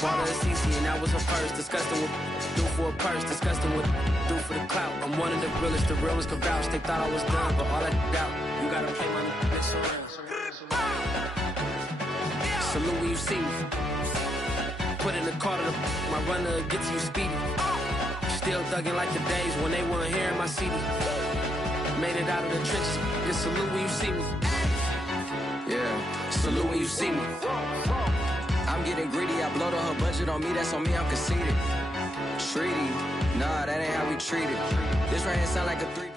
bought her a CC and that was her first. Disgusting with do for a purse, disgusting with do for the clout. I'm one of the realest, the realest could vouch. They thought I was done, but all I doubt. You gotta play money, mess around. Salute when you see me. Put in the car to my runner, get to you speedy. Still thugging like the days when they weren't here in my CD. Made it out of the trenches. Just salute when you see me. Yeah, salute when you see me. I'm getting greedy, I blowed on her budget on me, that's on me, I'm conceited. Treaty, nah, that ain't how we treat it. This right here sound like a three-peat.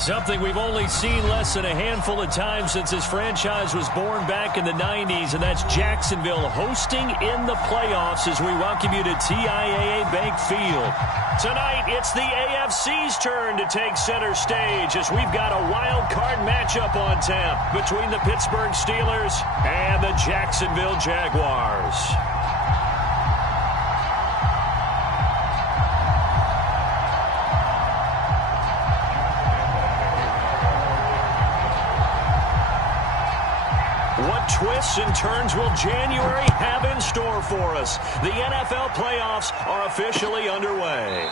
Something we've only seen less than a handful of times since this franchise was born back in the 90s, and that's Jacksonville hosting in the playoffs as we welcome you to TIAA Bank Field. Tonight, it's the AFC's turn to take center stage as we've got a wild card matchup on tap between the Pittsburgh Steelers and the Jacksonville Jaguars. What twists and turns will January have in store for us? The NFL playoffs are officially underway.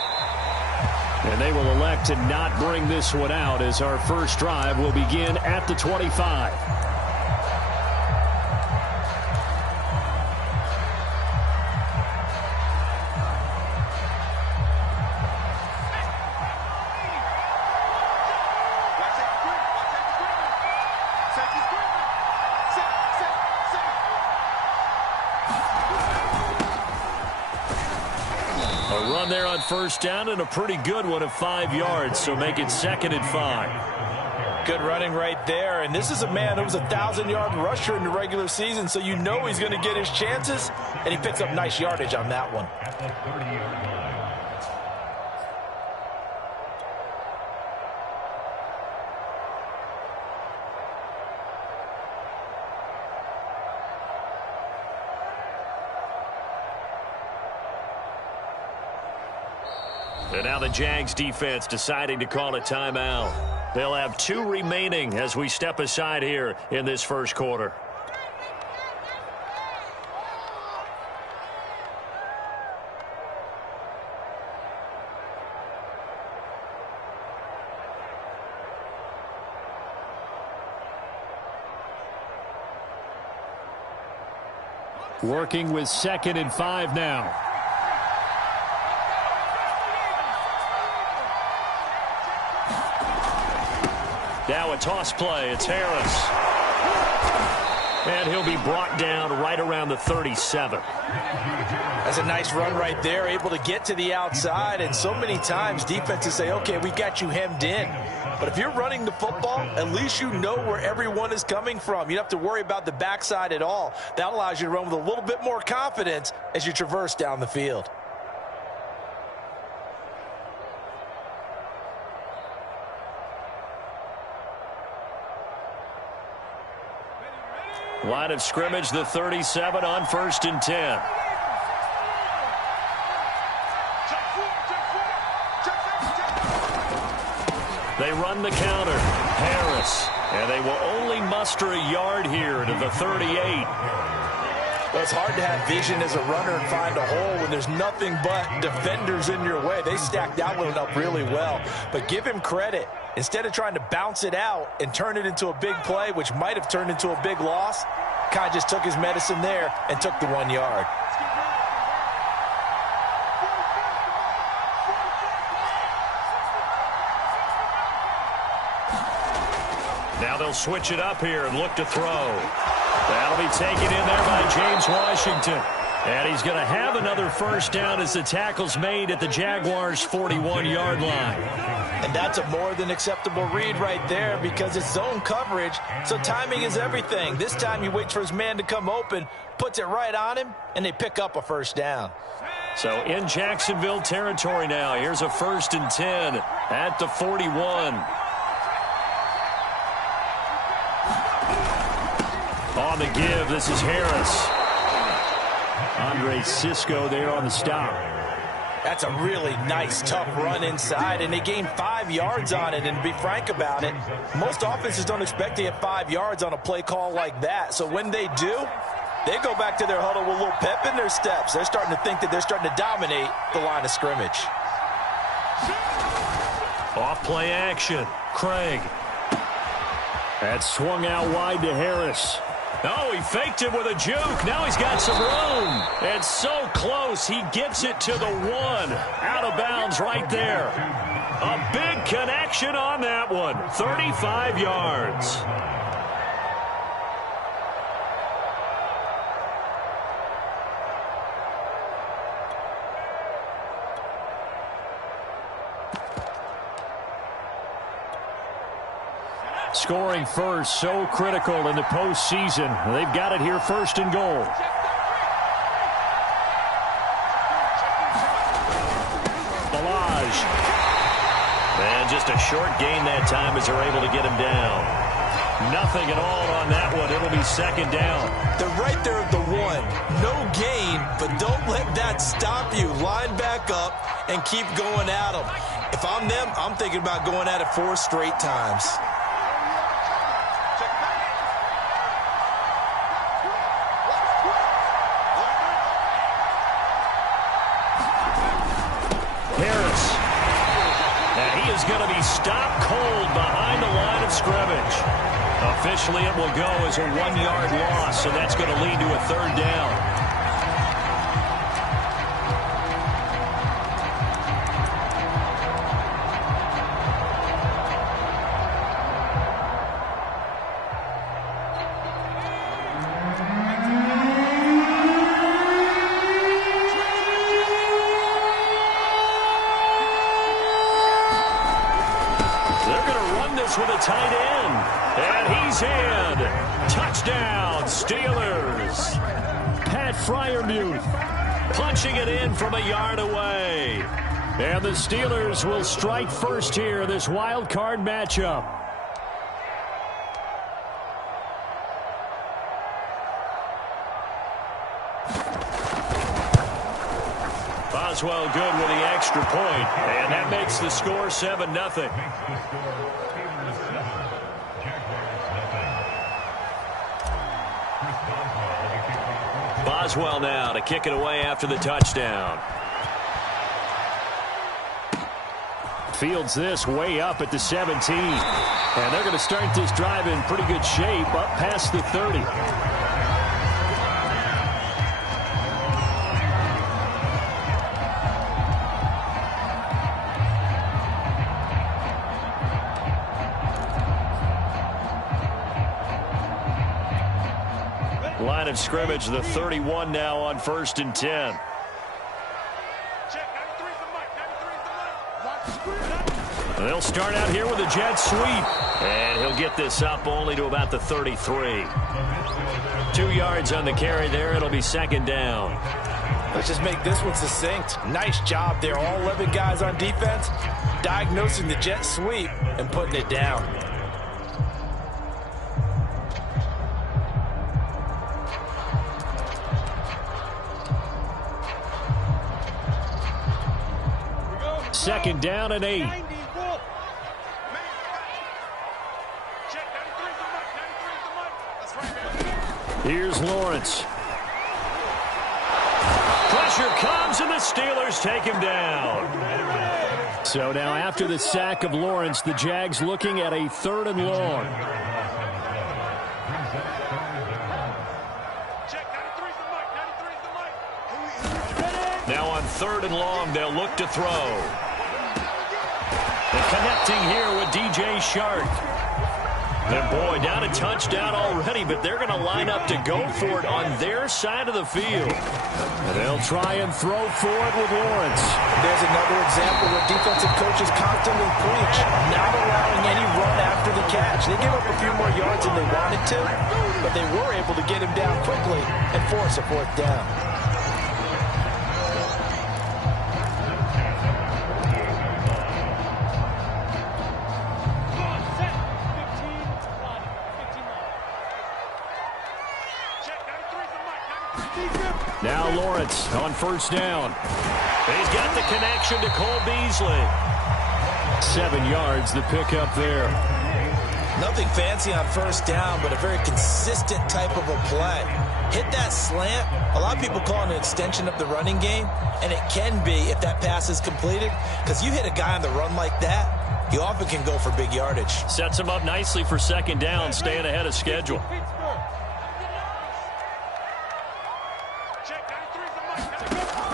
And they will elect to not bring this one out as our first drive will begin at the 25. There on first down and a pretty good one of 5 yards, so make it 2nd and 5. Good running right there, and this is a man who was a 1,000-yard rusher in the regular season, so you know he's going to get his chances, and he picks up nice yardage on that one. And now the Jags defense deciding to call a timeout. They'll have 2 remaining as we step aside here in this first quarter. Working with 2nd and 5 now. Now a toss play. It's Harris. And he'll be brought down right around the 37. That's a nice run right there, able to get to the outside. And so many times defenses say, okay, we got you hemmed in. But if you're running the football, at least you know where everyone is coming from. You don't have to worry about the backside at all. That allows you to run with a little bit more confidence as you traverse down the field. Line of scrimmage, the 37 on 1st and 10. They run the counter. Harris. And they will only muster a yard here to the 38. Well, it's hard to have vision as a runner and find a hole when there's nothing but defenders in your way. They stacked that one up really well. But give him credit. Instead of trying to bounce it out and turn it into a big play, which might have turned into a big loss, Kai just took his medicine there and took the 1 yard. Now they'll switch it up here and look to throw. That'll be taken in there by James Washington. And he's going to have another first down as the tackle's made at the Jaguars' 41-yard line. And that's a more than acceptable read right there because it's zone coverage, so timing is everything. This time he waits for his man to come open, puts it right on him, and they pick up a first down. So in Jacksonville territory now, here's a 1st and 10 at the 41. On the give, this is Harris. Andre Cisco there on the stop. That's a really nice, tough run inside, and they gained 5 yards on it. And to be frank about it, most offenses don't expect to get 5 yards on a play call like that. So when they do, They go back to their huddle with a little pep in their steps. They're starting to think that they're starting to dominate the line of scrimmage. Off play action. Craig. That swung out wide to Harris. Oh, he faked it with a juke. Now he's got some room. And so close, he gets it to the 1. Out of bounds right there. A big connection on that one. 35 yards. Scoring first, so critical in the postseason. They've got it here, first and goal. Balaj. And just a short gain that time as they're able to get him down. Nothing at all on that one. It'll be second down. They're right there at the 1. No gain, but don't let that stop you. Line back up and keep going at them. If I'm them, I'm thinking about going at it 4 straight times. Going to be stopped cold behind the line of scrimmage. Officially, it will go as a 1-yard loss, so that's going to lead to a third down. With a tight end, and he's in. Touchdown, Steelers. Pat Freiermuth punching it in from a yard away. And the Steelers will strike first here, this wild card matchup. Boswell good with the extra point, and that makes the score 7-0. Boswell now to kick it away after the touchdown. Fields this way up at the 17. And they're going to start this drive in pretty good shape up past the 30. Line of scrimmage, the 31 now on 1st and 10. They'll start out here with a jet sweep. And he'll get this up only to about the 33. 2 yards on the carry there. It'll be second down. Let's just make this one succinct. Nice job there. All 11 guys on defense diagnosing the jet sweep and putting it down. Second down and 8. Here's Lawrence. Pressure comes and the Steelers take him down. So now after the sack of Lawrence, the Jags looking at a 3rd and long. Now on 3rd and long, they'll look to throw. And connecting here with DJ Shark. And boy, down a touchdown already, but they're going to line up to go for it on their side of the field. And they'll try and throw for it with Lawrence. There's another example where defensive coaches constantly preach, not allowing any run after the catch. They gave up a few more yards than they wanted to, but they were able to get him down quickly and force a 4th down. Now Lawrence on 1st down. He's got the connection to Cole Beasley. 7 yards, the pickup there. Nothing fancy on 1st down, but a very consistent type of a play. hit that slant. A lot of people call it an extension of the running game, and it can be if that pass is completed, because you hit a guy on the run like that, he often can go for big yardage. Sets him up nicely for second down, staying ahead of schedule.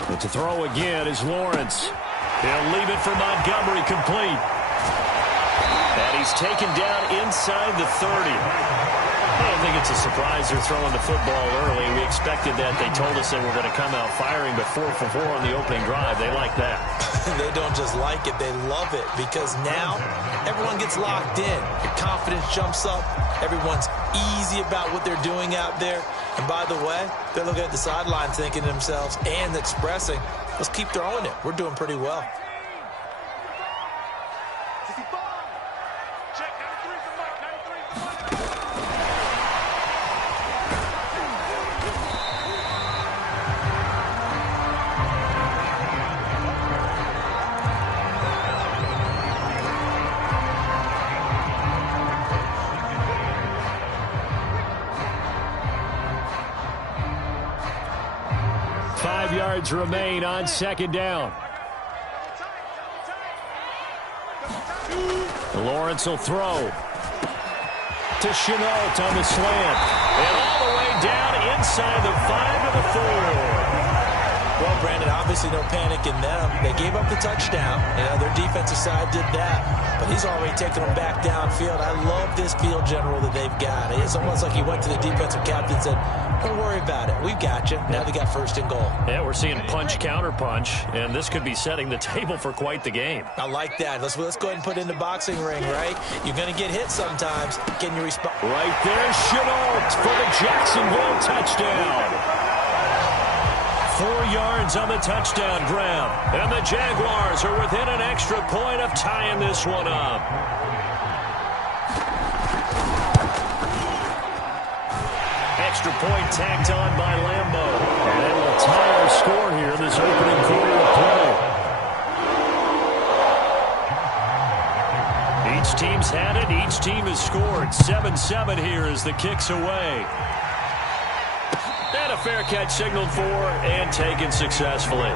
But to throw again is Lawrence. He'll leave it for Montgomery, complete. And he's taken down inside the 30. I don't think it's a surprise they're throwing the football early. We expected that. They told us they were going to come out firing, but 4 for 4 on the opening drive. They like that. They don't just like it, they love it, because now everyone gets locked in. Your confidence jumps up. Everyone's easy about what they're doing out there. And by the way, they're looking at the sideline thinking to themselves and expressing, let's keep throwing it. We're doing pretty well. 5 yards remain on second down. Lawrence will throw to Chenault on the slant. And all the way down inside the 5 to the 4. Well, Brandon, obviously no panic in them. They gave up the touchdown. You know, their defensive side did that. But he's already taken them back downfield. I love this field general that they've got. It's almost like he went to the defensive captain and said, don't worry about it. We've got you. Now they got first and goal. Yeah, we're seeing punch, counter punch, and this could be setting the table for quite the game. I like that. Let's go ahead and put it in the boxing ring, right? You're going to get hit sometimes. Can you respond? Right there, Chenault for the Jacksonville touchdown. 4 yards on the touchdown grab. And the Jaguars are within an extra point of tying this one up. Extra point tacked on by Lambeau. And they will tie our score here in this opening quarter of play. Each team's had it. Each team has scored. 7-7 here as the kick's away. And a fair catch signaled for and taken successfully.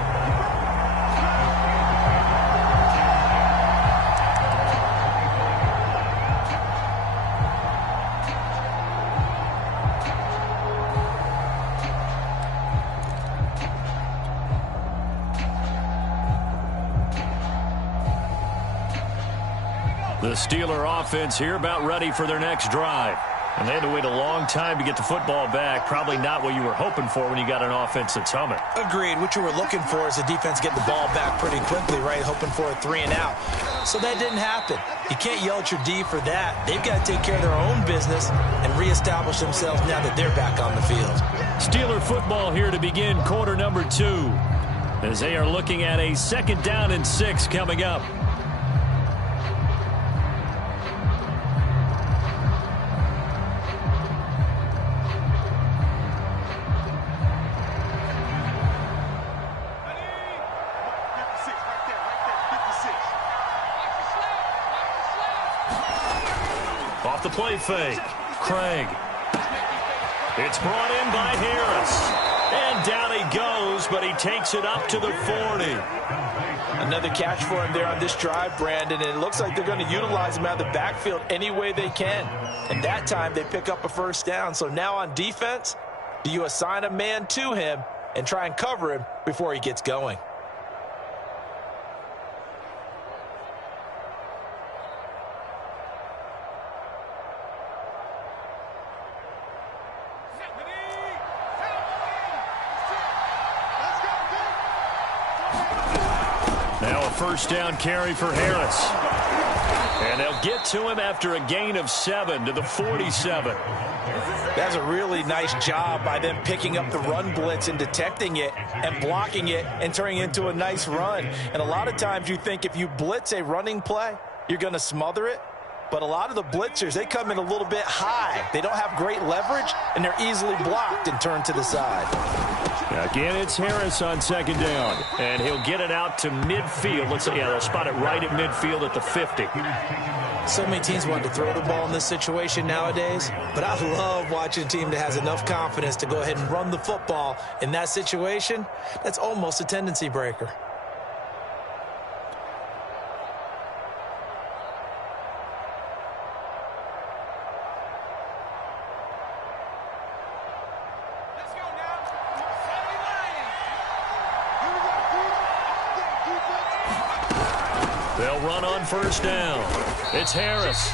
The Steeler offense here about ready for their next drive. And they had to wait a long time to get the football back. Probably not what you were hoping for when you got an offense that's humming. Agreed. What you were looking for is the defense getting the ball back pretty quickly, right? Hoping for a 3 and out. So that didn't happen. You can't yell at your D for that. They've got to take care of their own business and reestablish themselves now that they're back on the field. Steeler football here to begin quarter number 2. As they are looking at a 2nd down and 6 coming up. Off the play fake. Craig. It's brought in by Harris. And down he goes, but he takes it up to the 40. Another catch for him there on this drive, Brandon. And it looks like they're going to utilize him out of the backfield any way they can. And that time they pick up a first down. So now on defense, do you assign a man to him and try and cover him before he gets going? Now a first down carry for Harris. And they'll get to him after a gain of 7 to the 47. That's a really nice job by them picking up the run blitz and detecting it and blocking it and turning it into a nice run. And a lot of times you think if you blitz a running play, you're going to smother it. But a lot of the blitzers, they come in a little bit high. They don't have great leverage, and they're easily blocked and turned to the side. Again, it's Harris on 2nd down. And he'll get it out to midfield. Let's say, yeah, they'll spot it right at midfield at the 50. So many teams want to throw the ball in this situation nowadays, but I love watching a team that has enough confidence to go ahead and run the football in that situation. That's almost a tendency breaker. They'll run on first down. It's Harris.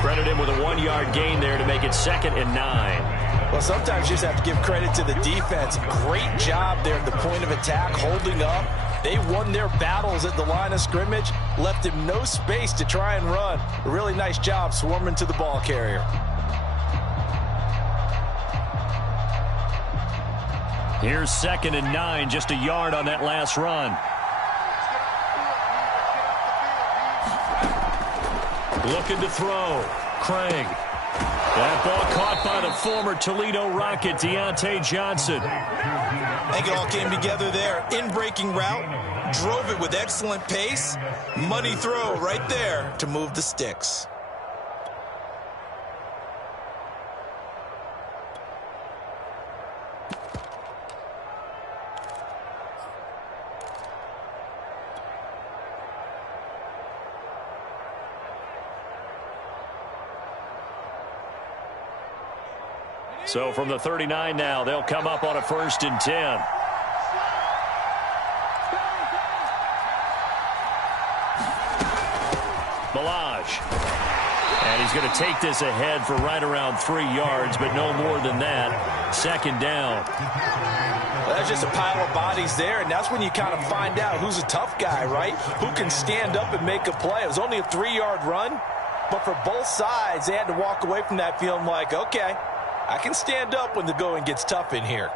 Credit him with a 1-yard gain there to make it 2nd and 9. Well, sometimes you just have to give credit to the defense. Great job there at the point of attack, holding up. They won their battles at the line of scrimmage, left him no space to try and run. A really nice job swarming to the ball carrier. Here's 2nd and 9, just a yard on that last run. Looking to throw. Craig. That ball caught by the former Toledo Rocket, Deontay Johnson. I think it all came together there. In-breaking route. Drove it with excellent pace. Money throw right there to move the sticks. So from the 39 now, they'll come up on a 1st and 10. Milage. And he's going to take this ahead for right around 3 yards, but no more than that. 2nd down. Well, there's just a pile of bodies there, and that's when you kind of find out who's a tough guy, right? Who can stand up and make a play. It was only a 3-yard run, but for both sides, they had to walk away from that feeling like, okay, I can stand up when the going gets tough in here.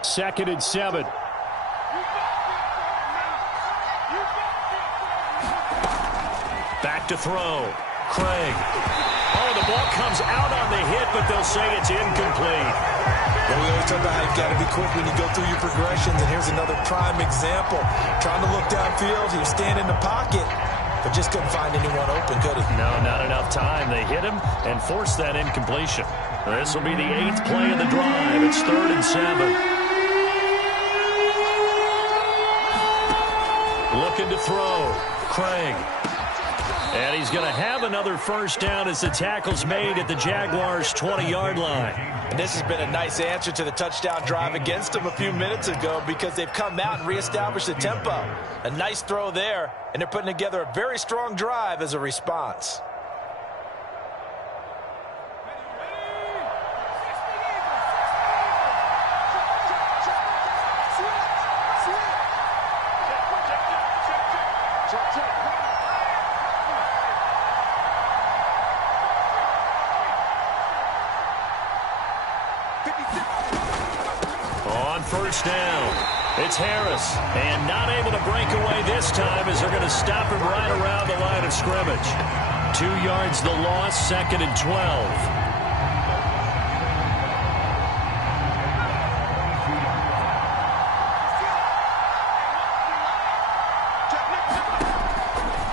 2nd and 7. Back to throw. Craig. Oh, the ball comes out on the hit, but they'll say it's incomplete. Well, we always talk about how you've got to be quick when you go through your progressions, and here's another prime example. Trying to look downfield, he was standing in the pocket, but just couldn't find anyone open, could he? No, not enough time. They hit him and forced that incompletion. This will be the 8th play of the drive. It's 3rd and 7. Looking to throw. Craig. And he's going to have another 1st down as the tackle's made at the Jaguars' 20-yard line. And this has been a nice answer to the touchdown drive against them a few minutes ago because they've come out and reestablished the tempo. A nice throw there, and they're putting together a very strong drive as a response. On 1st down, it's Harris. And not able to break away this time as they're going to stop him right around the line of scrimmage. 2 yards the loss, 2nd and 12.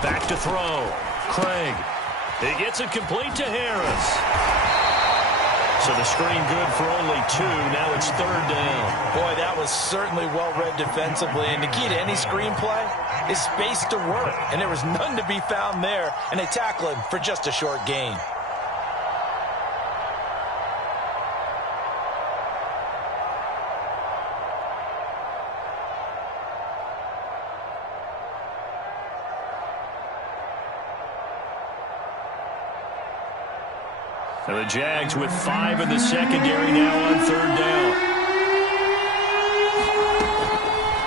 Back to throw. Craig. He gets it complete to Harris. So the screen good for only 2. Now it's 3rd down. Boy, that was certainly well read defensively. And the key to any screenplay is space to work. And there was none to be found there. And they tackle him for just a short gain. And the Jags with 5 in the secondary now on 3rd down.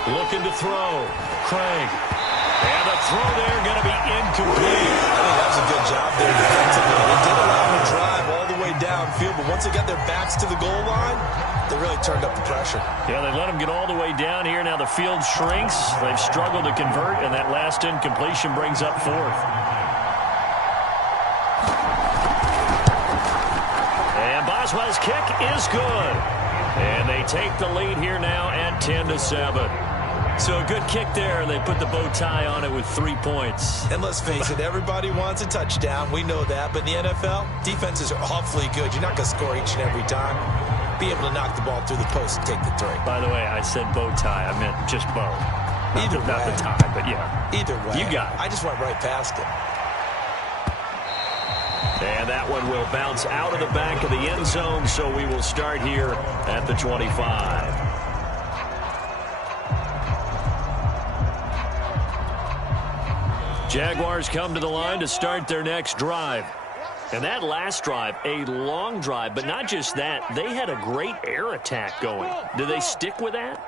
Looking to throw. Craig. And the throw there going to be incomplete. I think that was a good job there defensively. They did allow them to drive all the way downfield, but once they got their backs to the goal line, they really turned up the pressure. Yeah, they let them get all the way down here. Now the field shrinks. They've struggled to convert, and that last incompletion brings up 4th. Boswell's kick is good. And they take the lead here now at 10-7. So a good kick there, and they put the bow tie on it with 3 points. And let's face it, everybody wants a touchdown. We know that. But in the NFL, defenses are awfully good. You're not going to score each and every time. Be able to knock the ball through the post and take the 3. By the way, I said bow tie. I meant just bow. Not the tie, but yeah. Either way. You got it. I just went right past it. And that one will bounce out of the back of the end zone, so we will start here at the 25. Jaguars come to the line to start their next drive. And that last drive, a long drive, but not just that, they had a great air attack going. Do they stick with that?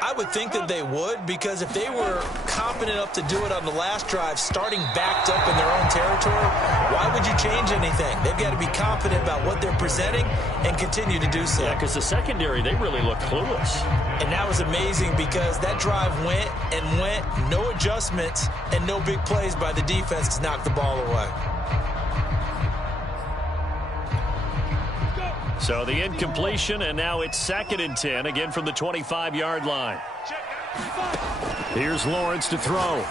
I would think that they would, because if they were confident enough to do it on the last drive, starting backed up in their own territory, why would you change anything? They've got to be confident about what they're presenting and continue to do so. Yeah, because the secondary, they really look clueless. And that was amazing because that drive went and went, no adjustments, and no big plays by the defense to knock the ball away. So the incompletion, and now it's 2nd and 10, again from the 25-yard line. Here's Lawrence to throw.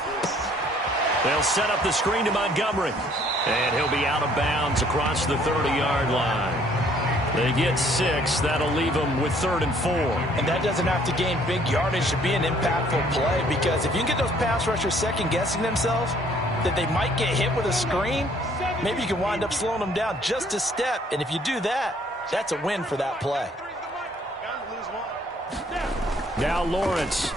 They'll set up the screen to Montgomery. And he'll be out of bounds across the 30-yard line. They get 6. That'll leave them with 3rd and 4. And that doesn't have to gain big yardage to be an impactful play, because if you can get those pass rushers second-guessing themselves, that they might get hit with a screen, maybe you can wind up slowing them down just a step. And if you do that, that's a win for that play. Now Lawrence.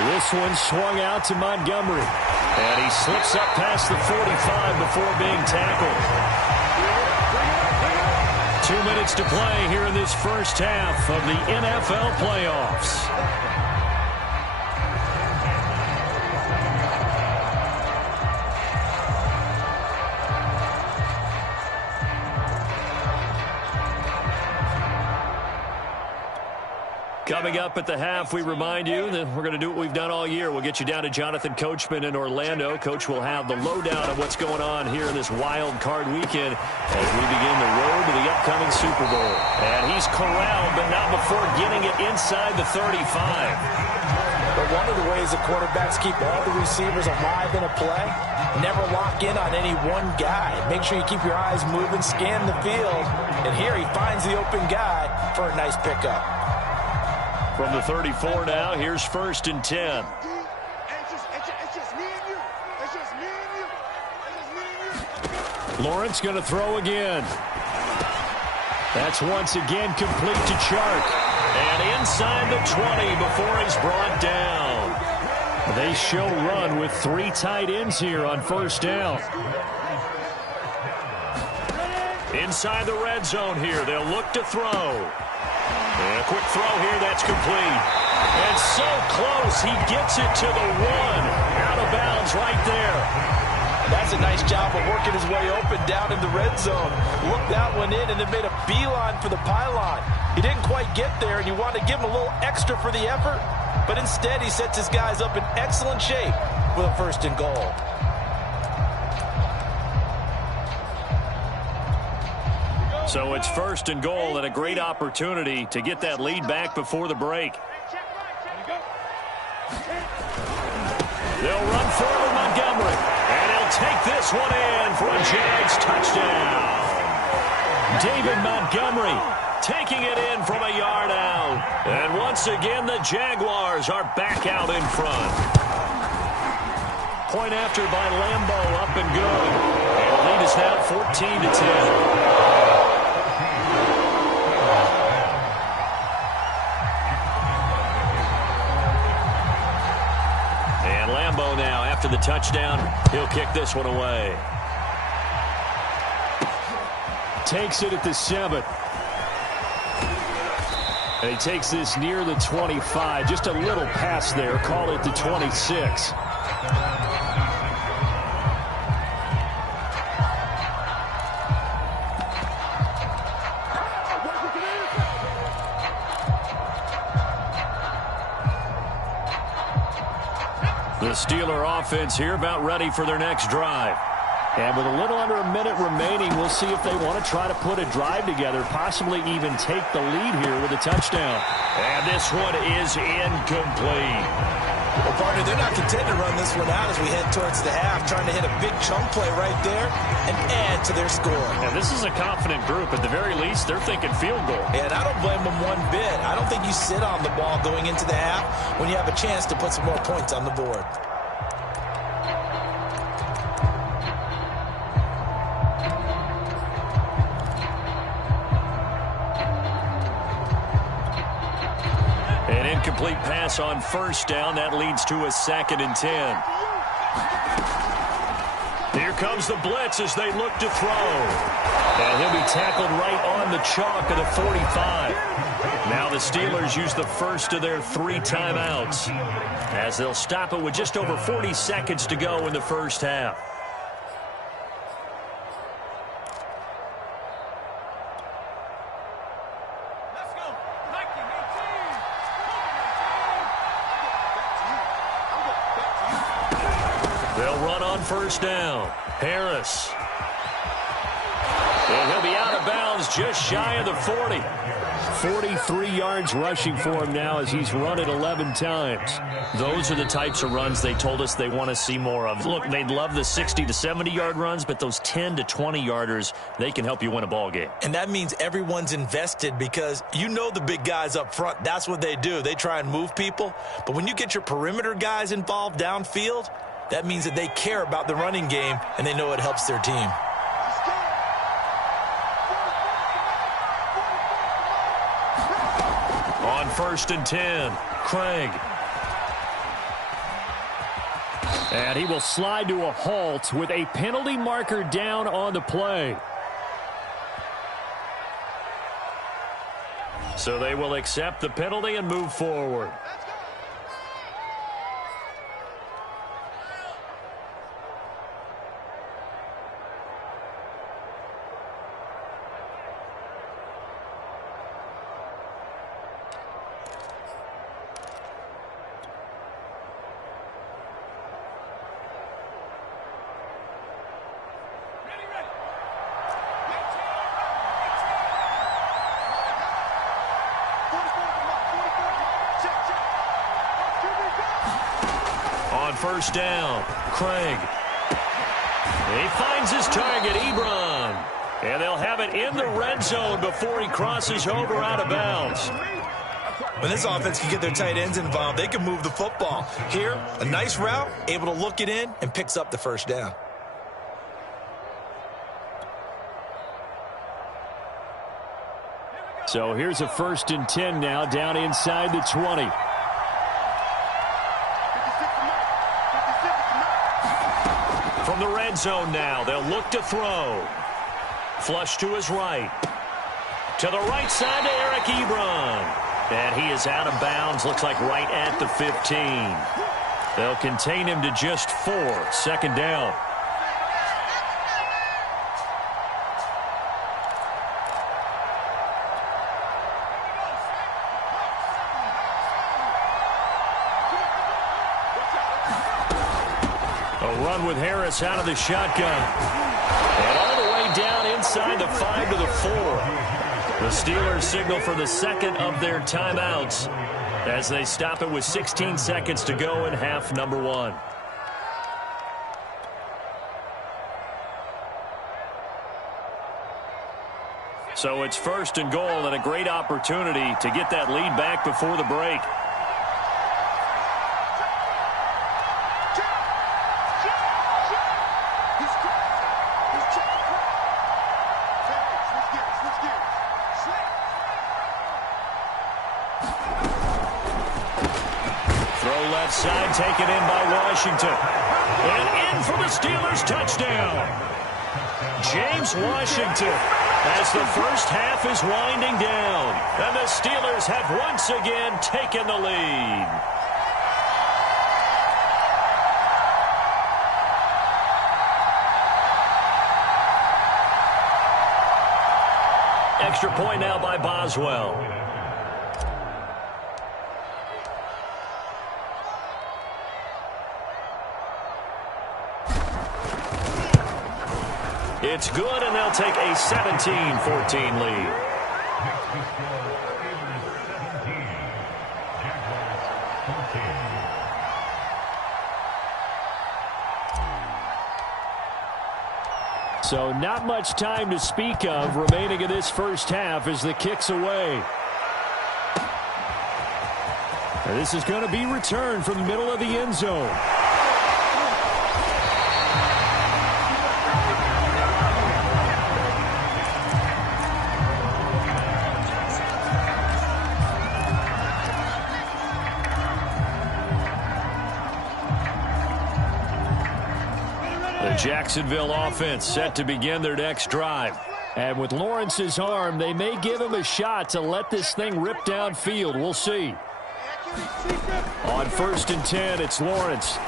This one swung out to Montgomery. And he slips up past the 45 before being tackled. 2 minutes to play here in this first half of the NFL playoffs. Coming up at the half, we remind you that we're going to do what we've done all year. We'll get you down to Jonathan Coachman in Orlando. Coach will have the lowdown of what's going on here in this wild card weekend as we begin the road to the upcoming Super Bowl. And he's corralled, but not before getting it inside the 35. But one of the ways the quarterbacks keep all the receivers alive in a play, never lock in on any one guy. Make sure you keep your eyes moving, scan the field. And here he finds the open guy for a nice pickup. From the 34 now, here's 1st and 10. Lawrence going to throw again. That's once again complete to Chark. And inside the 20 before he's brought down. They show run with 3 tight ends here on 1st down. Inside the red zone here, they'll look to throw. And a quick throw here, that's complete. And so close, he gets it to the 1. Out of bounds right there. That's a nice job of working his way open down in the red zone. Looked that one in and then made a beeline for the pylon. He didn't quite get there, and you want to give him a little extra for the effort. But instead, he sets his guys up in excellent shape with a 1st and goal. So it's 1st and goal and a great opportunity to get that lead back before the break. They'll run forward Montgomery. And he'll take this one in for a Jags touchdown. David Montgomery taking it in from a yard out. And once again, the Jaguars are back out in front. Point after by Lambo, up and good. And the lead is now 14-10. Now, after the touchdown, he'll kick this one away. Takes it at the 7. And he takes this near the 25. Just a little pass there. Call it the 26. The Steeler offense here about ready for their next drive. And with a little under a minute remaining, we'll see if they want to try to put a drive together, possibly even take the lead here with a touchdown. And this one is incomplete. Well, partner, they're not content to run this one out as we head towards the half, trying to hit a big chunk play right there and add to their score. And this is a confident group. At the very least, they're thinking field goal. And I don't blame them one bit. I don't think you sit on the ball going into the half when you have a chance to put some more points on the board. Complete pass on first down. That leads to a 2nd and 10. Here comes the blitz as they look to throw. And he'll be tackled right on the chalk of the 45. Now the Steelers use the first of their 3 timeouts as they'll stop it with just over 40 seconds to go in the first half. First down. Harris. And he'll be out of bounds just shy of the 40. 43 yards rushing for him now as he's run it 11 times. Those are the types of runs they told us they want to see more of. Look, they'd love the 60 to 70-yard runs, but those 10 to 20-yarders, they can help you win a ball game. And that means everyone's invested because you know the big guys up front, that's what they do. They try and move people. But when you get your perimeter guys involved downfield, that means that they care about the running game, and they know it helps their team. On 1st and 10, Craig. And he will slide to a halt with a penalty marker down on the play. So they will accept the penalty and move forward. First down, Craig. He finds his target, Ebron. And they'll have it in the red zone before he crosses over out of bounds. When this offense can get their tight ends involved, they can move the football. Here, a nice route, able to look it in, and picks up the first down. So here's a 1st and 10 now, down inside the 20. From the red zone now, they'll look to throw. Flush to his right. To the right side to Eric Ebron. And he is out of bounds, looks like right at the 15. They'll contain him to just 4, 2nd down. With Harris out of the shotgun. And all the way down inside the 5 to the 4. The Steelers signal for the 2nd of their timeouts as they stop it with 16 seconds to go in half number 1. So it's 1st and goal and a great opportunity to get that lead back before the break. Side taken in by Washington. And in for the Steelers touchdown. James Washington as the first half is winding down. And the Steelers have once again taken the lead. Extra point now by Boswell. It's good, and they'll take a 17-14 lead. So not much time to speak of remaining in this first half as the kick's away. And this is going to be returned from the middle of the end zone. The Jacksonville offense set to begin their next drive. And with Lawrence's arm, they may give him a shot to let this thing rip downfield. We'll see. On 1st and 10, it's Lawrence. A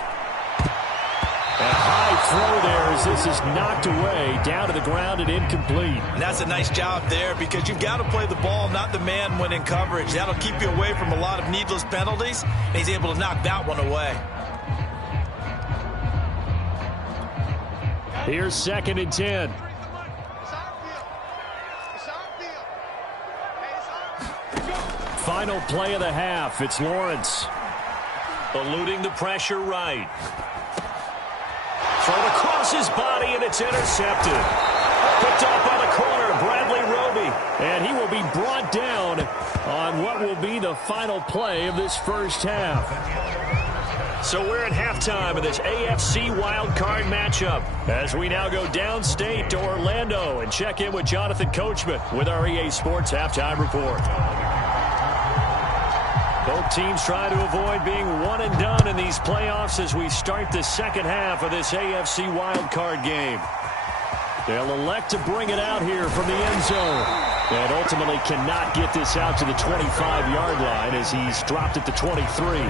high throw there as this is knocked away, down to the ground and incomplete. And that's a nice job there because you've got to play the ball, not the man when in coverage. That'll keep you away from a lot of needless penalties, and he's able to knock that one away. Here's 2nd and 10. Final play of the half. It's Lawrence. Eluding the pressure right. Thrown across his body, and it's intercepted. Picked off by the corner, Bradley Roby. And he will be brought down on what will be the final play of this first half. So we're at halftime of this AFC wildcard matchup as we now go downstate to Orlando and check in with Jonathan Coachman with our EA Sports Halftime Report. Both teams try to avoid being one and done in these playoffs as we start the second half of this AFC wildcard game. They'll elect to bring it out here from the end zone and ultimately cannot get this out to the 25-yard line as he's dropped at the 23.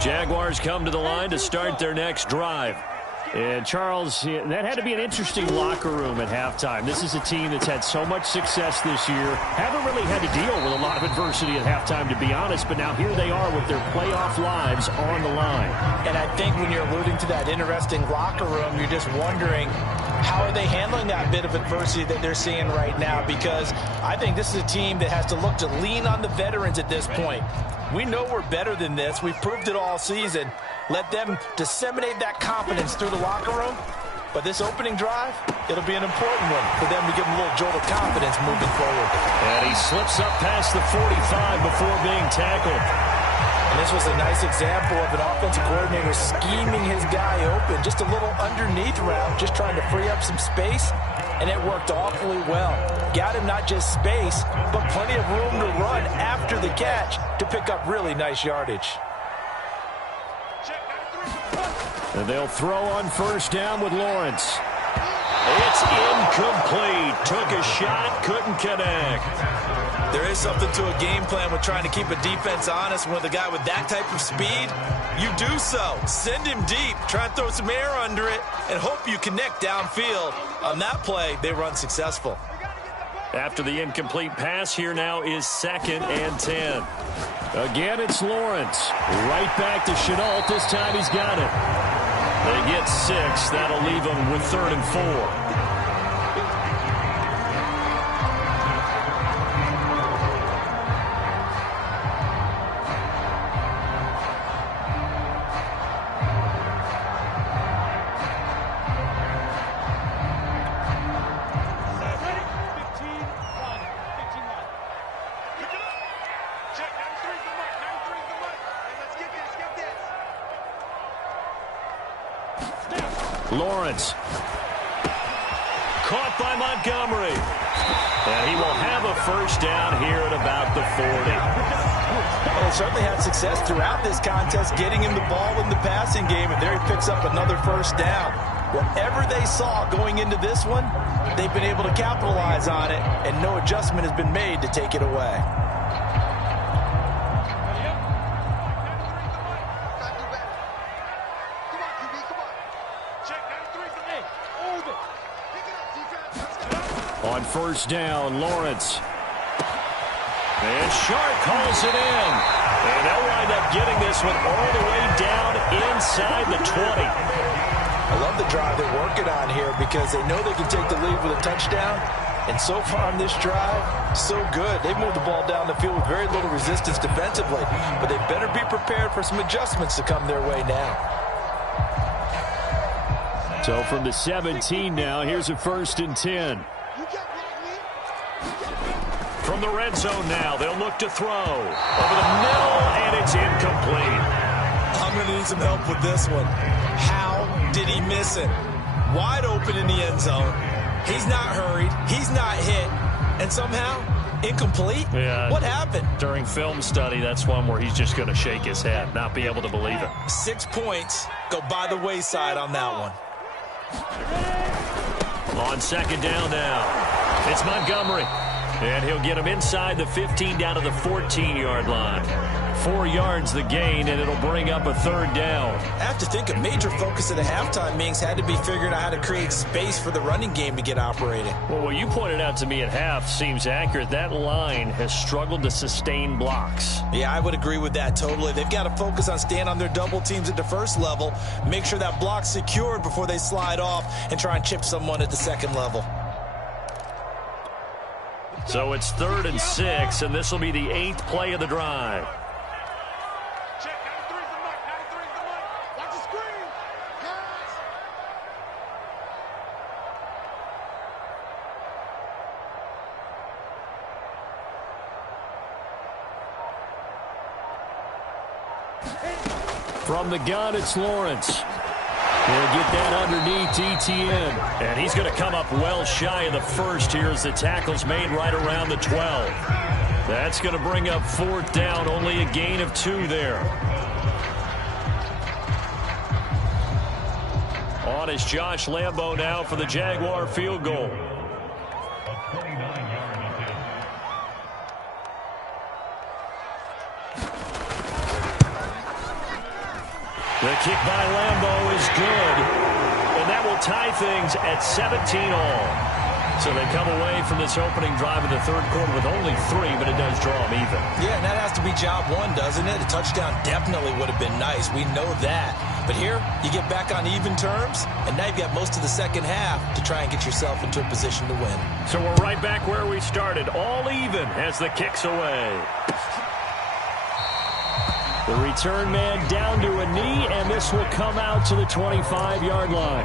Jaguars come to the line to start their next drive. And, Charles, that had to be an interesting locker room at halftime. This is a team that's had so much success this year. Haven't really had to deal with a lot of adversity at halftime, to be honest. But now here they are with their playoff lives on the line. And I think when you're alluding to that interesting locker room, you're just wondering, how are they handling that bit of adversity that they're seeing right now? Because I think this is a team that has to look to lean on the veterans at this point. We know we're better than this. We've proved it all season. Let them disseminate that confidence through the locker room. But this opening drive, it'll be an important one for them to give them a little jolt of confidence moving forward. And he slips up past the 45 before being tackled. And this was a nice example of an offensive coordinator scheming his guy open. Just a little underneath route, just trying to free up some space. And it worked awfully well. Got him not just space, but plenty of room to run after the catch to pick up really nice yardage. And they'll throw on first down with Lawrence. It's incomplete. Took a shot, couldn't connect. There is something to a game plan with trying to keep a defense honest. With a guy with that type of speed, you do so. Send him deep, try and throw some air under it, and hope you connect downfield. On that play, they run successful. After the incomplete pass, here now is 2nd and 10. Again, it's Lawrence. Right back to Shenault. This time he's got it. They get 6. That'll leave them with 3rd and 4. Lawrence. Caught by Montgomery. And he will have a first down here at about the 40. Well, he certainly had success throughout this contest, getting him the ball in the passing game, and there he picks up another first down. Whatever they saw going into this one, they've been able to capitalize on it, and no adjustment has been made to take it away. on first down, Lawrence. And Sharp calls it in. And they'll wind up getting this one all the way down inside the 20. I love the drive they're working on here because they know they can take the lead with a touchdown. And so far on this drive, so good. They moved the ball down the field with very little resistance defensively. But they better be prepared for some adjustments to come their way now. So from the 17 now, here's a 1st and 10. From the red zone now, they'll look to throw. Over the middle, and it's incomplete. I'm going to need some help with this one. How did he miss it? Wide open in the end zone. He's not hurried. He's not hit. And somehow, incomplete? Yeah. What happened? During film study, that's one where he's just going to shake his head, not be able to believe it. 6 points go by the wayside on that one. On second down now, it's Montgomery. And he'll get him inside the 15 down to the 14-yard line. 4 yards the gain, and it'll bring up a 3rd down. I have to think a major focus of the halftime meetings had to be figuring out how to create space for the running game to get operating. Well, what you pointed out to me at half seems accurate. That line has struggled to sustain blocks. Yeah, I would agree with that totally. They've got to focus on staying on their double teams at the first level, make sure that block's secured before they slide off and try and chip someone at the second level. So it's 3rd and 6, and this will be the 8th play of the drive. From the gun, it's Lawrence. He'll get that underneath Etienne. And he's going to come up well shy of the first here as the tackle's made right around the 12. That's going to bring up 4th down, only a gain of 2 there. On is Josh Lambo now for the Jaguar field goal. The kick by Lambo is good, and that will tie things at 17 all. So they come away from this opening drive in the 3rd quarter with only 3, but it does draw them even. Yeah, and that has to be job 1, doesn't it? A touchdown definitely would have been nice. We know that. But here, you get back on even terms, and now you've got most of the second half to try and get yourself into a position to win. So we're right back where we started, all even as the kick's away. The return man down to a knee, and this will come out to the 25-yard line.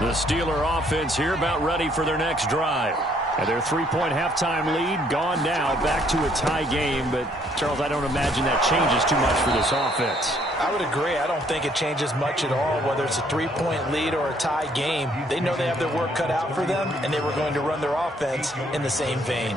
The Steeler offense here about ready for their next drive. And their 3-point halftime lead gone now, back to a tie game. But, Charles, I don't imagine that changes too much for this offense. I would agree. I don't think it changes much at all, whether it's a 3-point lead or a tie game. They know they have their work cut out for them, and they were going to run their offense in the same vein.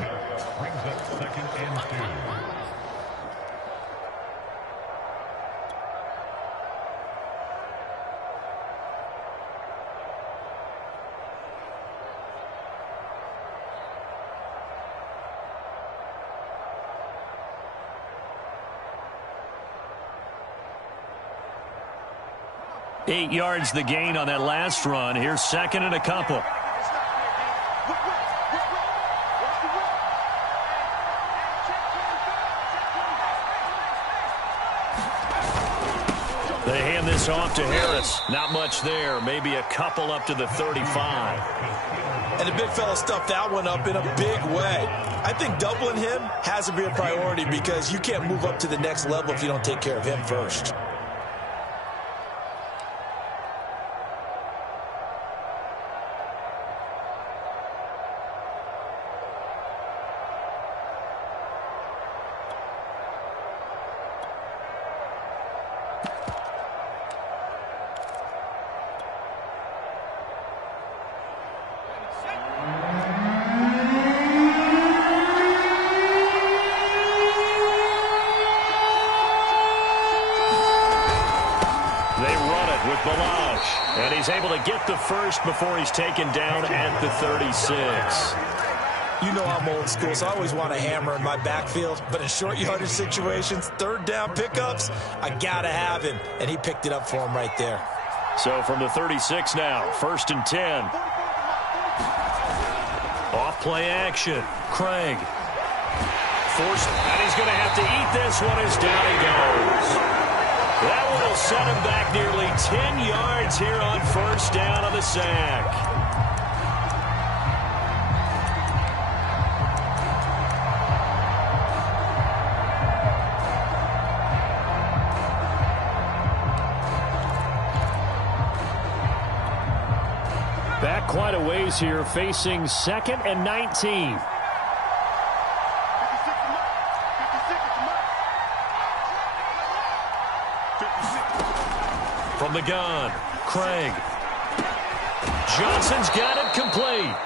Eight yards the gain on that last run. Here's 2nd and a couple. They hand this off to Harris. Not much there. Maybe a couple up to the 35. And the big fella stuffed that one up in a big way. I think doubling him has to be a priority because you can't move up to the next level if you don't take care of him first. And he's able to get the first before he's taken down at the 36. You know I'm old school, so I always want a hammer in my backfield. But in short yardage situations, third down pickups, I got to have him. And he picked it up for him right there. So from the 36 now, 1st and 10. Off play action. Craig. Forced, and he's going to have to eat this one as down he goes. That one will set him back nearly 10 yards here on 1st down on the sack. Back quite a ways here, facing 2nd and 19. From the gun, Craig. Johnson's got it complete.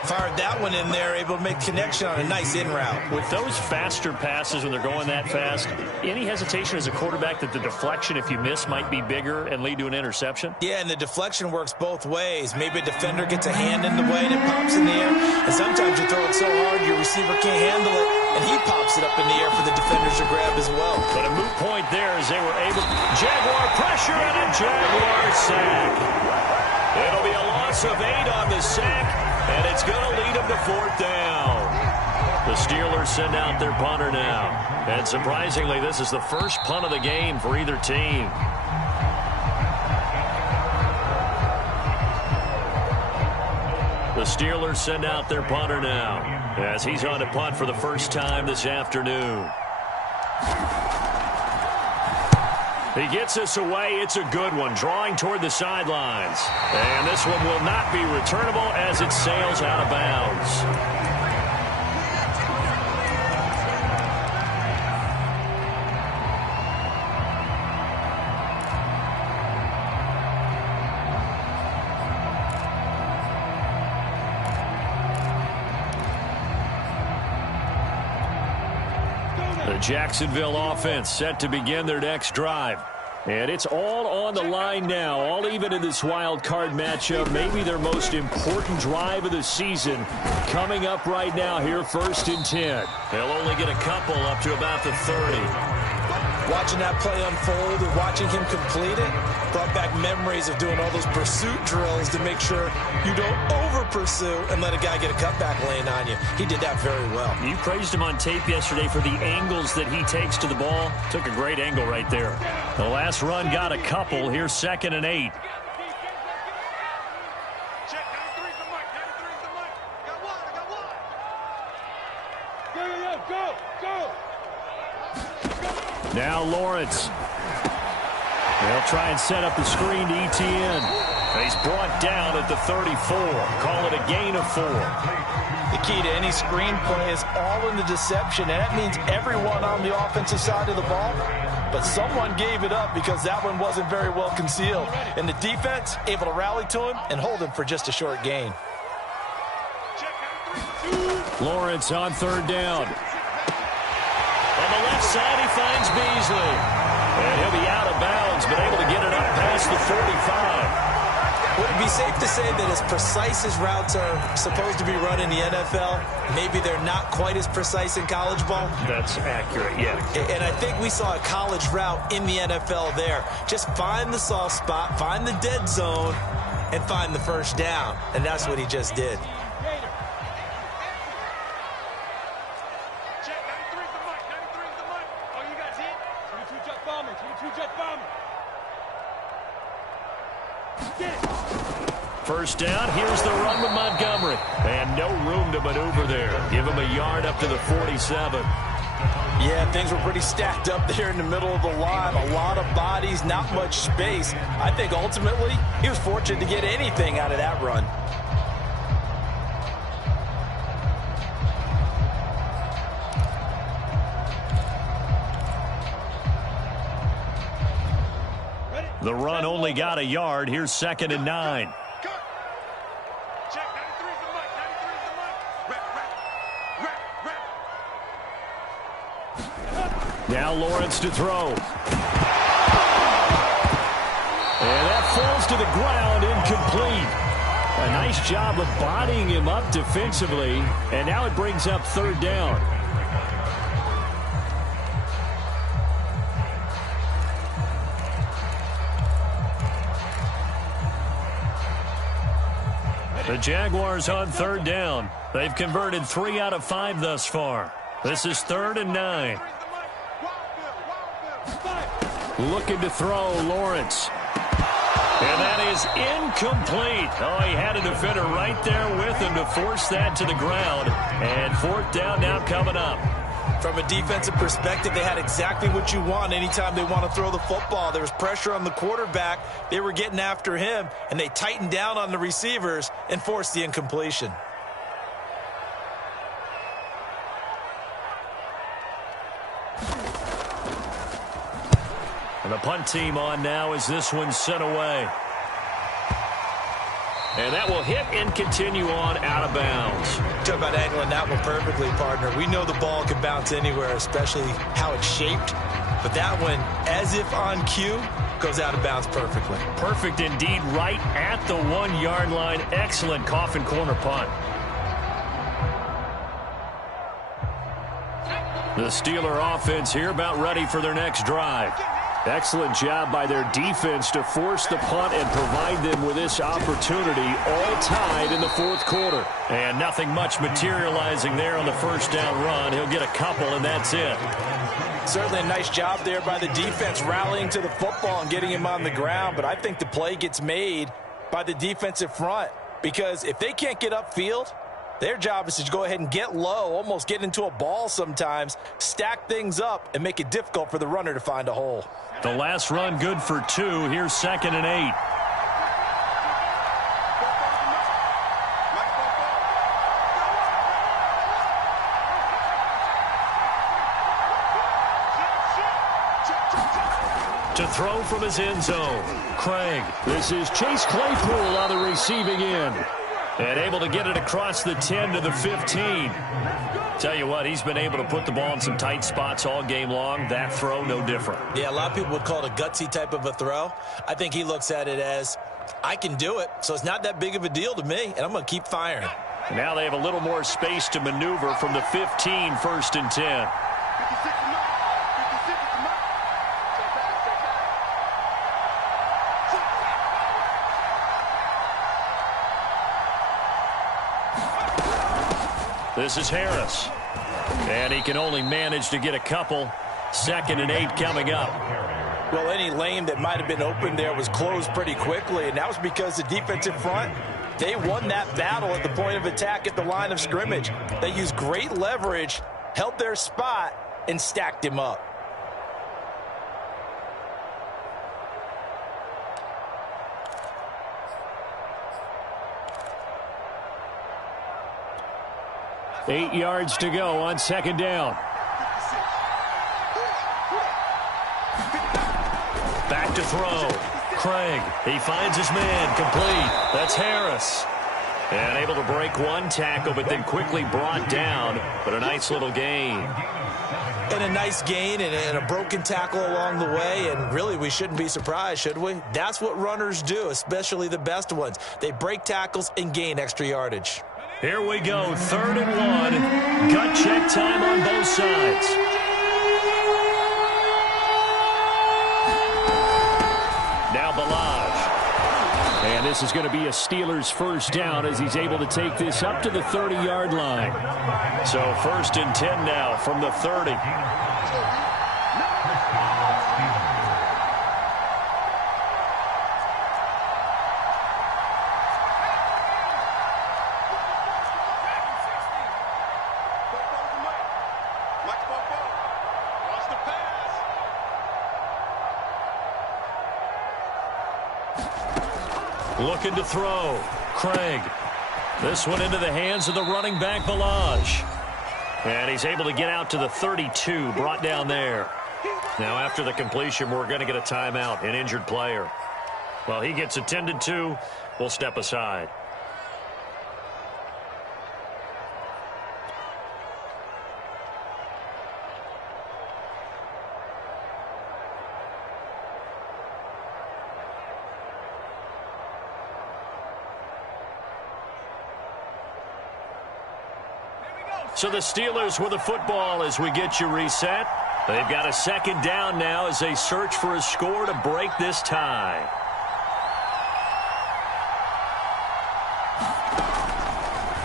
Fired that one in there, able to make connection on a nice in route. With those faster passes when they're going that fast, any hesitation as a quarterback that the deflection, if you miss, might be bigger and lead to an interception? Yeah, and the deflection works both ways. Maybe a defender gets a hand in the way and it pops in the air. And sometimes you throw it so hard your receiver can't handle it, and he pops it up in the air for the defenders to grab as well. But a moot point there as they were able. Jaguar pressure and a Jaguar sack. It'll be a loss of 8 on the sack. And it's going to lead them to 4th down. The Steelers send out their punter now. And surprisingly, this is the first punt of the game for either team. The Steelers send out their punter now as he's on to punt for the first time this afternoon. He gets us away. It's a good one, drawing toward the sidelines. And this one will not be returnable as it sails out of bounds. The Jacksonville offense set to begin their next drive. And it's all on the line now, all even in this wild card matchup. Maybe their most important drive of the season coming up right now here, 1st and 10. They'll only get a couple up to about the 30. Watching that play unfold and watching him complete it brought back memories of doing all those pursuit drills to make sure you don't over-pursue and let a guy get a cutback lane on you. He did that very well. You praised him on tape yesterday for the angles that he takes to the ball. Took a great angle right there. The last run got a couple. Here's 2nd and 8. Now Lawrence. They'll try and set up the screen to ETN. He's brought down at the 34. Call it a gain of 4. The key to any screen play is all in the deception, and that means everyone on the offensive side of the ball. But someone gave it up because that one wasn't very well concealed. And the defense able to rally to him and hold him for just a short gain. Lawrence on 3rd down. On the left side, he finds Beasley. And he'll be out of bounds, but able to get it up past the 45. Would it be safe to say that as precise as routes are supposed to be run in the NFL, maybe they're not quite as precise in college ball? That's accurate, yeah. And I think we saw a college route in the NFL there. Just find the soft spot, find the dead zone, and find the 1st down. And that's what he just did. First down, here's the run with Montgomery. And no room to maneuver there. Give him a yard up to the 47. Yeah, things were pretty stacked up there in the middle of the line. A lot of bodies, not much space. I think ultimately he was fortunate to get anything out of that run. The run only got a yard. Here's 2nd and 9. Now Lawrence to throw. And that falls to the ground, incomplete. A nice job of bodying him up defensively, and now it brings up third down. The Jaguars on third down. They've converted 3 out of 5 thus far. This is 3rd and 9. Looking to throw, Lawrence. And that is incomplete. Oh, he had a defender right there with him to force that to the ground. And 4th down now coming up. From a defensive perspective, they had exactly what you want anytime they want to throw the football. There was pressure on the quarterback. They were getting after him, and they tightened down on the receivers and forced the incompletion. And the punt team on now as this one's sent away. And that will hit and continue on out of bounds. Talk about angling that one perfectly, partner. We know the ball can bounce anywhere, especially how it's shaped. But that one, as if on cue, goes out of bounds perfectly. Perfect indeed, right at the 1-yard line. Excellent coffin corner punt. The Steeler offense here about ready for their next drive. Excellent job by their defense to force the punt and provide them with this opportunity, all tied in the 4th quarter. And nothing much materializing there on the first down run. He'll get a couple, and that's it. Certainly a nice job there by the defense rallying to the football and getting him on the ground. But I think the play gets made by the defensive front, because if they can't get upfield, their job is to go ahead and get low, almost get into a ball sometimes, stack things up, and make it difficult for the runner to find a hole. The last run good for 2. Here's 2nd and 8. To throw from his end zone, Craig. This is Chase Claypool on the receiving end. And able to get it across the 10 to the 15. Tell you what, he's been able to put the ball in some tight spots all game long. That throw, no different. Yeah, a lot of people would call it a gutsy type of a throw. I think he looks at it as, I can do it, so it's not that big of a deal to me, and I'm going to keep firing. And now they have a little more space to maneuver from the 15, 1st and 10. This is Harris. And he can only manage to get a couple. 2nd and 8 coming up. Well, any lane that might have been open there was closed pretty quickly, and that was because the defensive front, they won that battle at the point of attack at the line of scrimmage. They used great leverage, held their spot, and stacked him up. Eight yards to go on 2nd down. Back to throw. Craig, he finds his man, complete. That's Harris. And able to break one tackle, but then quickly brought down. But a nice little gain. And a nice gain and a broken tackle along the way. And really, we shouldn't be surprised, should we? That's what runners do, especially the best ones. They break tackles and gain extra yardage. Here we go, 3rd and 1. Gut check time on both sides. Now Ballage. And this is going to be a Steelers 1st down as he's able to take this up to the 30-yard line. So 1st and 10 now from the 30. Looking to throw. Craig. This one into the hands of the running back, Ballage. And he's able to get out to the 32, brought down there. Now after the completion, we're going to get a timeout, an injured player. Well, he gets attended to. We'll step aside. So the Steelers with the football as we get you reset. They've got a second down now as they search for a score to break this tie.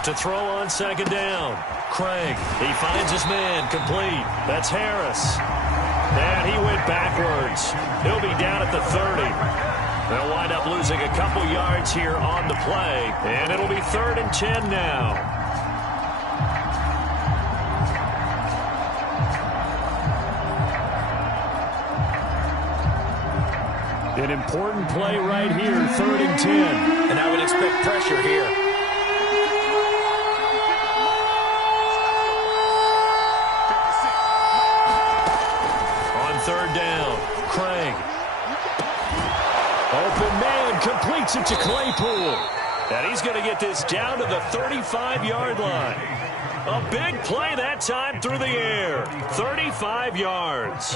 To throw on second down. Craig, he finds his man, complete. That's Harris. And he went backwards. He'll be down at the 30. They'll wind up losing a couple yards here on the play. And it'll be 3rd and 10 now. An important play right here, 3rd and 10. And I would expect pressure here. On 3rd down, Craig. Open man, completes it to Claypool. And he's going to get this down to the 35-yard line. A big play that time through the air. 35 yards.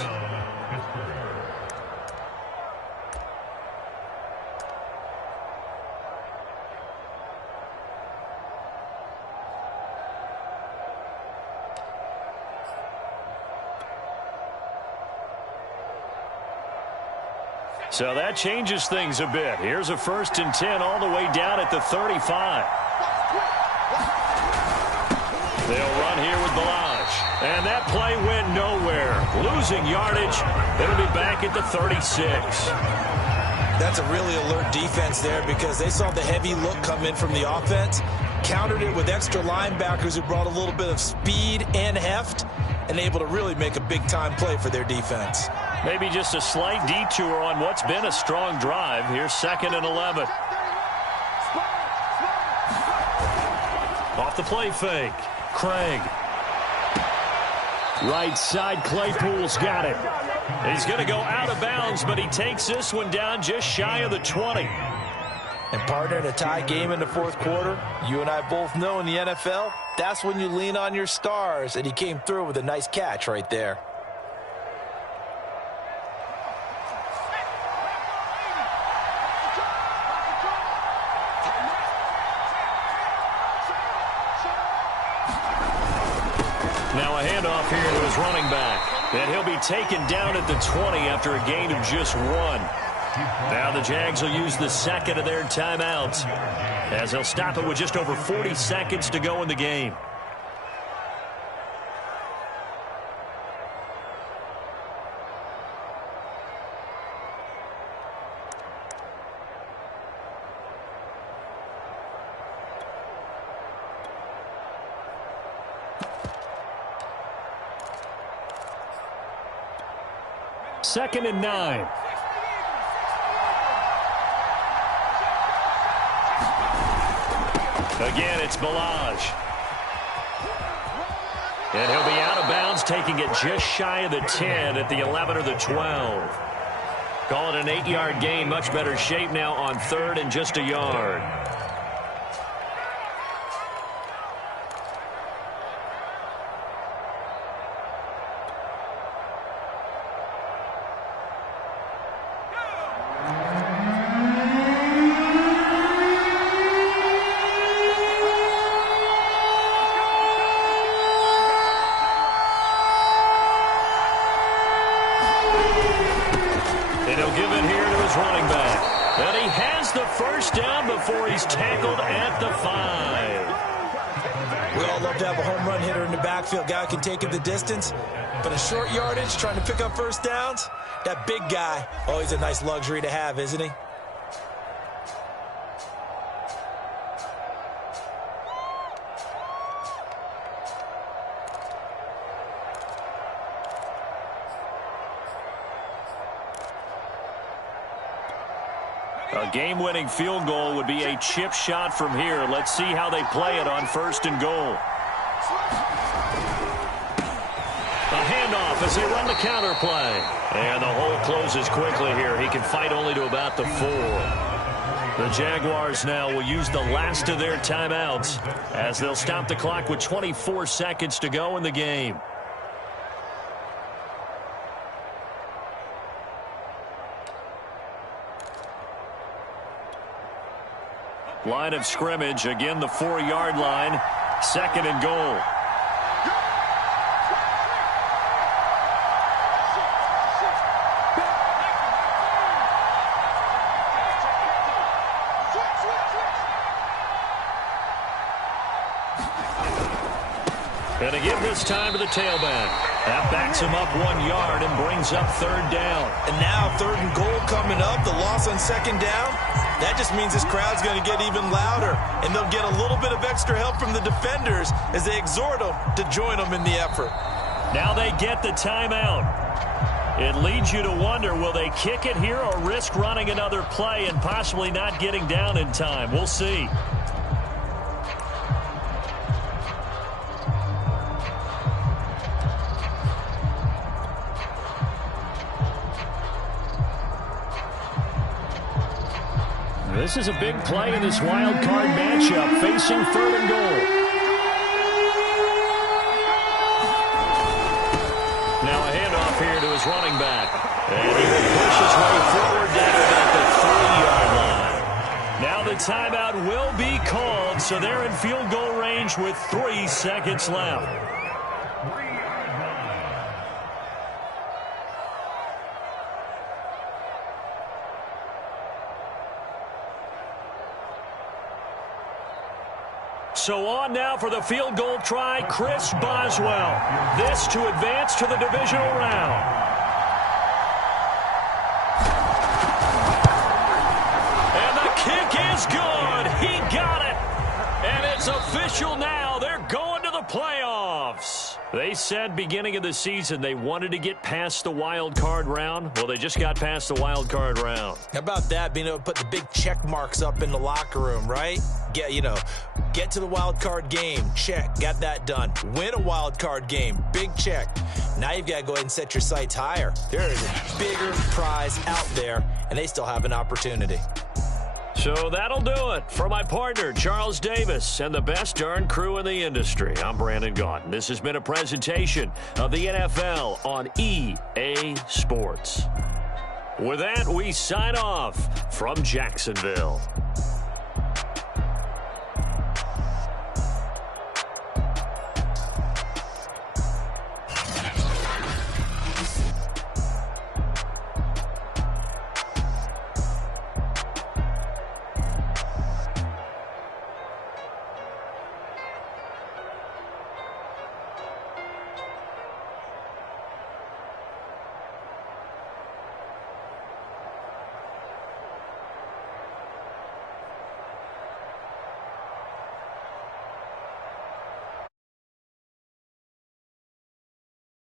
So that changes things a bit. Here's a 1st and 10 all the way down at the 35. They'll run here with Balaj. And that play went nowhere. Losing yardage. It'll be back at the 36. That's a really alert defense there because they saw the heavy look come in from the offense, countered it with extra linebackers who brought a little bit of speed and heft, and able to really make a big-time play for their defense. Maybe just a slight detour on what's been a strong drive. Here's 2nd and 11. Off the play fake. Craig. Right side, Claypool's got it. He's going to go out of bounds, but he takes this one down just shy of the 20. And partner, in a tie game in the 4th quarter, you and I both know in the NFL, that's when you lean on your stars, and he came through with a nice catch right there. Now a handoff here to his running back. And he'll be taken down at the 20 after a gain of just 1. Now the Jags will use the 2nd of their timeouts as they'll stop it with just over 40 seconds to go in the game. Second and 9. Again, it's Balaj. And he'll be out of bounds, taking it just shy of the 10 at the 11 or the 12. Call it an 8-yard gain. Much better shape now on 3rd and just a yard. Guy can take it the distance, but a short yardage, trying to pick up 1st downs, that big guy, oh, he's a nice luxury to have, isn't he? A game-winning field goal would be a chip shot from here. Let's see how they play it on 1st and goal. A handoff as they run the counter play. And the hole closes quickly here. He can fight only to about the 4. The Jaguars now will use the last of their timeouts as they'll stop the clock with 24 seconds to go in the game. Line of scrimmage, again the 4-yard line. 2nd and goal. And to give this time to the tailback. That backs him up 1 yard and brings up 3rd down. And now 3rd and goal coming up. The loss on 2nd down. That just means this crowd's going to get even louder. And they'll get a little bit of extra help from the defenders as they exhort them to join them in the effort. Now they get the timeout. It leads you to wonder, will they kick it here or risk running another play and possibly not getting down in time? We'll see. This is a big play in this wild card matchup, facing 3rd and goal. Now a handoff here to his running back. And he will push his way forward down about the 3-yard line. Now the timeout will be called, so they're in field goal range with 3 seconds left. So on now for the field goal try, Chris Boswell. This to advance to the divisional round. And the kick is good. He got it. And it's official now. They're going to the playoffs. They said beginning of the season they wanted to get past the wild card round. Well, they just got past the wild card round. How about that, being able to put the big check marks up in the locker room, right? Get to the wild card game, check, got that done. Win a wild card game, big check. Now you've got to go ahead and set your sights higher. There is a bigger prize out there, and they still have an opportunity. So that'll do it for my partner, Charles Davis, and the best darn crew in the industry. I'm Brandon Gaudin. This has been a presentation of the NFL on EA Sports. With that, we sign off from Jacksonville.